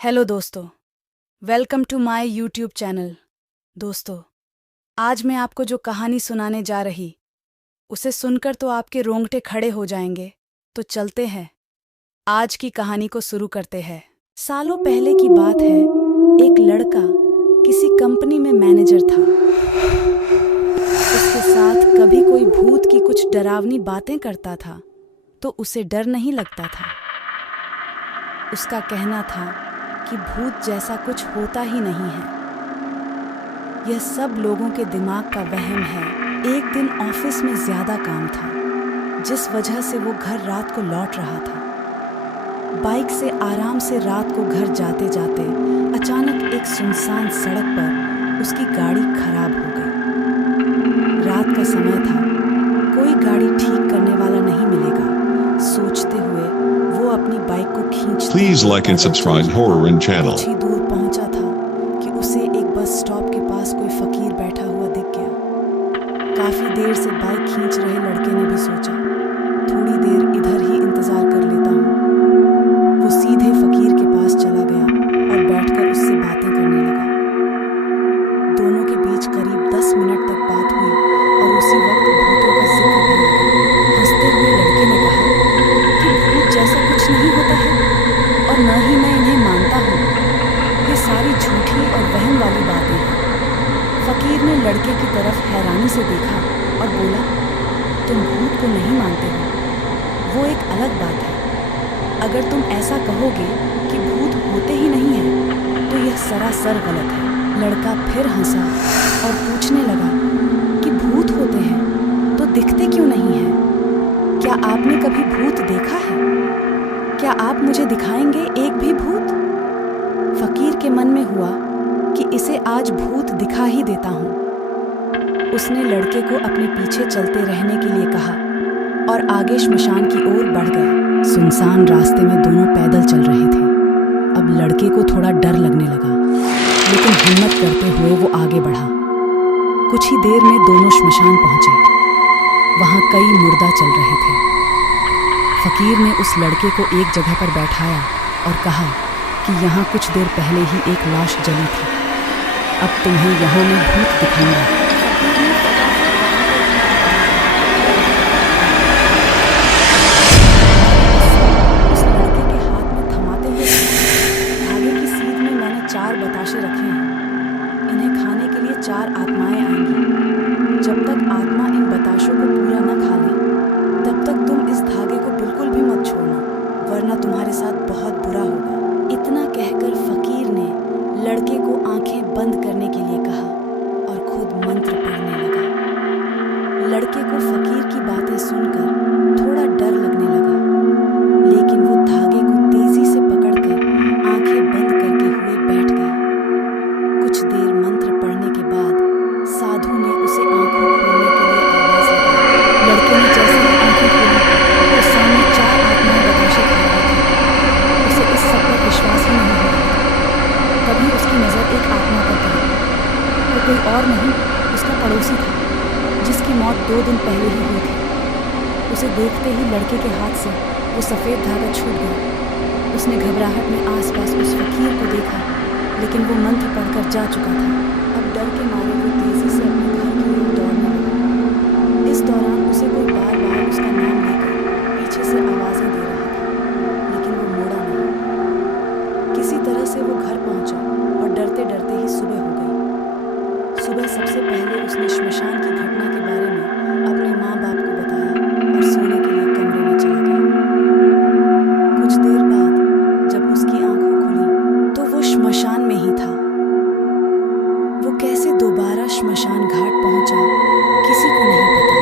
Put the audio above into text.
Hello दोस्तों, welcome to my YouTube channel. दोस्तों, आज मैं आपको जो कहानी सुनाने जा रही, उसे सुनकर तो आपके रोंगटे खड़े हो जाएंगे। तो चलते हैं, आज की कहानी को शुरू करते हैं। सालों पहले की बात है। एक लड़का किसी कंपनी में मैनेजर था। उसके साथ कभी कोई भूत की कुछ डरावनी बातें करता था तो उसे डर नहीं लगता था। उसका कहना था कि भूत जैसा कुछ होता ही नहीं है, यह सब लोगों के दिमाग का वहम है। एक दिन ऑफिस में ज्यादा काम था, जिस वजह से वो घर रात को लौट रहा था। बाइक से आराम से रात को घर जाते जाते अचानक एक सुनसान सड़क पर उसकी गाड़ी खराब हो गई। रात का समय था, कोई गाड़ी ठीक करने वाला नहीं मिलेगा। सोचते हुए वो अपनी बाइक को खींचते Please like and subscribe Horror in channel. कुछ ही दूर पहुंचा था कि उसे एक बस स्टॉप के पास कोई फकीर बैठा हुआ दिख गया। काफी देर से बाइक खींच रहे लड़के ने भी सोचा, थोड़ी देर इधर ही इंतजार कर लेता हूँ। वो सीधे फकीर के पास चला गया और बैठकर उससे बातें करने लगा। दोनों के बीच करीब 10 मिनट तक बात हुई और उसी वक्त भूतों का जिक्र भी आ गया। हंसते हुए लड़के ने कहा कि भूत जैसा कुछ नहीं होता है और न ही मैं इन्हें मानता हूँ। ये सारी झूठी और वहम वाली बातें हैं। फकीर ने लड़के की तरफ हैरानी से देखा और बोला, तुम भूत को नहीं मानते हो, वो एक अलग बात है। अगर तुम ऐसा कहोगे कि भूत होते ही नहीं हैं, तो यह सरासर गलत है। लड़का फिर हंसा और पूछने लगा कि भूत होते हैं तो दिखते क्यों नहीं हैं? क्या आपने कभी भूत देखा है? क्या आप मुझे दिखाएंगे एक भी भूत? फकीर के मन में हुआ कि इसे आज भूत दिखा ही देता हूँ। उसने लड़के को अपने पीछे चलते रहने के लिए कहा और आगे श्मशान की ओर बढ़ गया। सुनसान रास्ते में दोनों पैदल चल रहे थे। अब लड़के को थोड़ा डर लगने लगा, लेकिन हिम्मत करते हुए वो आगे बढ़ा। कुछ ही देर में दोनों श्मशान पहुंचे। वहां कई मुर्दा चल रहे थे। फकीर ने उस लड़के को एक जगह पर बैठाया और कहा कि यहाँ कुछ देर पहले ही एक लाश जली थी। अब तुम्हें यहाँ मैं भूत दिखाऊंगा। उस लड़के के हाथ में थमाते हुए धागे की सीध में मैंने 4 बताशे रखे हैं। इन्हें खाने के लिए 4 आत्माएं आएंगी। जब तक आत्मा इन बताशों को पूरा न खा ले, तब तक तुम इस धागे को बिल्कुल भी मत छोड़ना, वरना तुम्हारे साथ बहुत बुरा होगा। इतना कहकर फकीर ने लड़के को आंखें बंद करने के लिए कहा और खुद मंत्र पढ़ने लगा। लड़के को फकीर की बातें सुनकर थोड़ा डर लगने लगा, लेकिन वो धागे को तेजी से पकड़कर आंखें बंद करके हुए बैठ गया। कुछ देर मंत्र पढ़ने के बाद साधु ने उसे आंखों खोलने के लिए आवाज लगाई। लड़के ने जैसे ही आंखें खोली तो सामने 4 आत्माएं बताशे खा रही थी। उसे इस सब पर विश्वास ही नहीं हो रहा था। तभी उसकी नजर एक आत्मा पर पड़ी। वो कोई और नहीं, उसका पड़ोसी था, जिसकी मौत 2 दिन पहले ही हुई थी। उसे देखते ही लड़के के हाथ से वो सफेद धागा छूट गया। उसने घबराहट में आसपास उस फकीर को देखा, लेकिन वो मंत्र पढ़कर जा चुका था। अब डर के मारे वो तेजी से अपने घर की ओर दौड़ने लगा। इस दौरान उसे कोई बार बार उसका नाम लेकर पीछे से आवाजें दे रहा था, लेकिन वो मुड़ा नहीं। किसी तरह से वो घर पहुंचा और डरते डरते ही सुबह हो गई। सुबह सबसे पहले उसने श्मशान की घटना के बारे में अपने माँ बाप को बताया और सोने के लिए कमरे में चला गया। कुछ देर बाद जब उसकी आंखें खुली तो वो श्मशान में ही था। वो कैसे दोबारा श्मशान घाट पहुंचा, किसी को नहीं पता।